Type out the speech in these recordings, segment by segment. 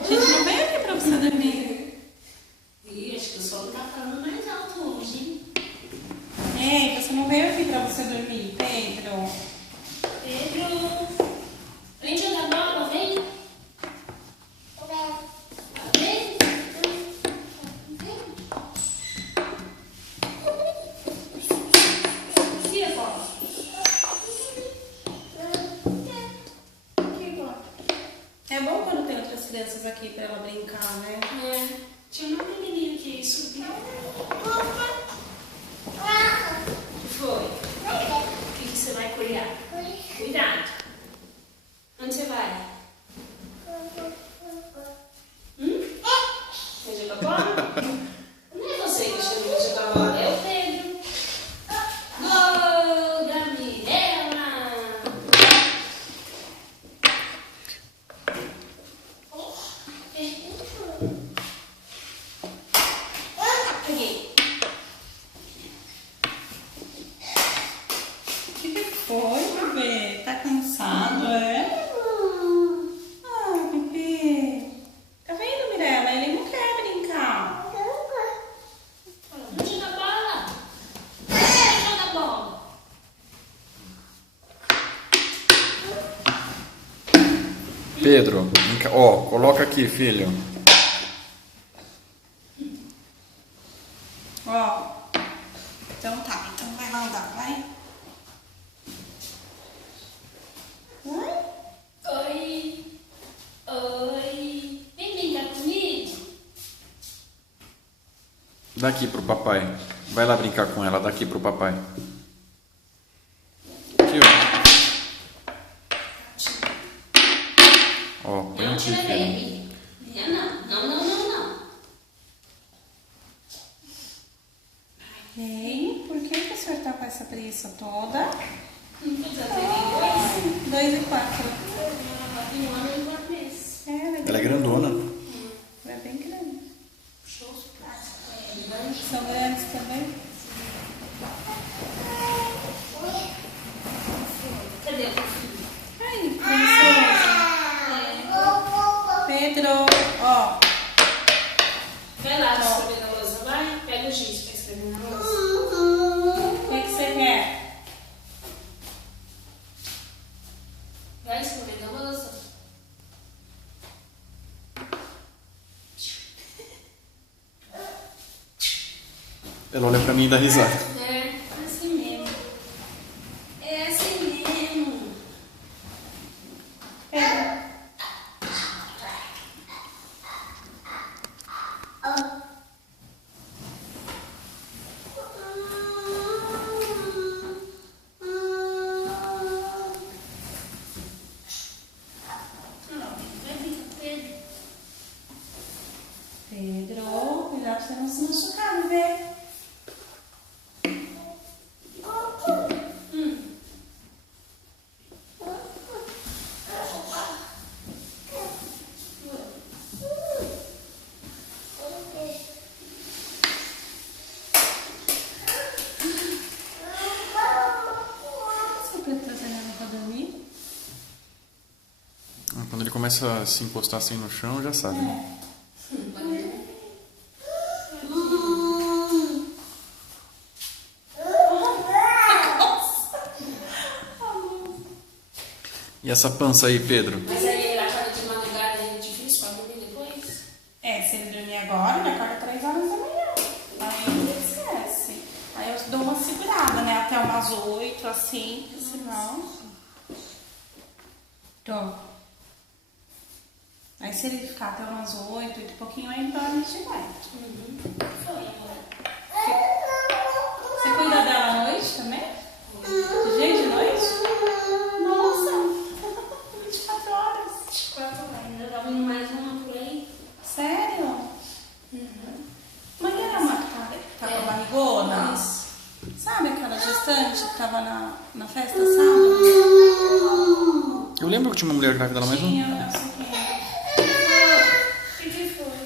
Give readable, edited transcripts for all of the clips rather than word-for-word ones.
A gente não veio aqui pra você dormir. Ih, acho que o sol tá falando mais alto hoje, hein? Ei, você não veio aqui pra você dormir, Pedro. Pedro, vem jogar bola, vem. Vem. E a bola? Que bola? É bom quando tem outras crianças aqui pra ela brincar, né? É, tinha uma menininha que subiu. O que foi? O que você vai cuidar? Cuidado. Onde você vai? Vai jogar bola? Não é você que chama de jogar bola, é o Pedro. Gol da Mirella! Peguei. O que foi, bebê? Tá cansado, é? Ah, bebê. Tá vendo, Mirella? Ele não quer brincar. Vamos jogar bola? Vamos jogar bola. Pedro, ó, coloca aqui, filho. Ó. Então tá, então vai lá andar, vai. Vai. Oi. Oi. Vem brincar comigo? Daqui pro papai. Vai lá brincar com ela, daqui pro papai. Aqui, ó. Ó, põe Não aqui, tira filho. dele. Não, não, não, não, não. Ei, por que que o senhor tá com essa preguiça toda? Não precisa ter 2 e 4. tem um ano e 4 meses. Ela é grandona. É bem grande. Show. São grandes também? Cadê o filho? Ai, preguiçoso. Pedro, ó. Vai lá escrever na lousa, vai. Pega o giz pra escrever na lousa. O que que você quer? Vai escrever na lousa. Ela olha pra mim e dá risada. É assim mesmo. É assim mesmo. Pedro. Vai brincar com ele. Pedro, cuidado pra você não se machucar, bebê. Você pode trazer ela pra dormir? Quando ele começa a se encostar assim no chão, já sabe. E essa pança aí, Pedro? Mas aí ele acorda de madrugada e é difícil pra dormir depois? É, se ele dormir agora, ele acorda 3 horas da manhã. Aí ele esquece. Aí eu dou uma segurada, né? Até umas 8, assim, senão. Tô. Aí se ele ficar até umas 8 e pouquinho, aí ele dorme direto. Foi agora. Você cuida dela à noite também? De dia e de noite? Nossa! 24 horas. 4 horas. Ainda tá vindo mais uma por aí. Sério? Mas não era uma que tá com a barrigona? Isso. Sabe aquela gestante que tava na festa sábado? Eu lembro que tinha uma mulher grávida lá, mas não. Tinha, eu sei quem é. O que foi?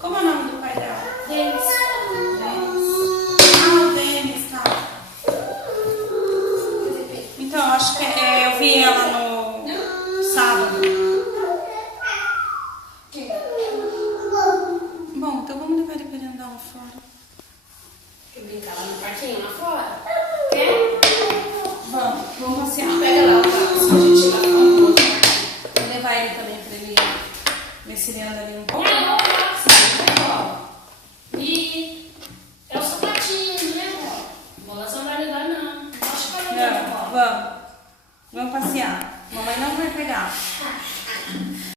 Como é o nome do pai dela? Denis. Denis. Ah, o Denis, tá. Então, acho que eu vi ela no sábado. Quem? brincar lá no parquinho, lá fora? Quer? Vamos passear. Pega lá o carro, se a gente lá fora no outro parquinho. Vou levar ele também pra ele ver se ele anda ali um pouco. E é o sapatinho, né, vó? Bola só não vai levar, não. Acho que vai levar, vó. Vamos passear. Mamãe não vai pegar.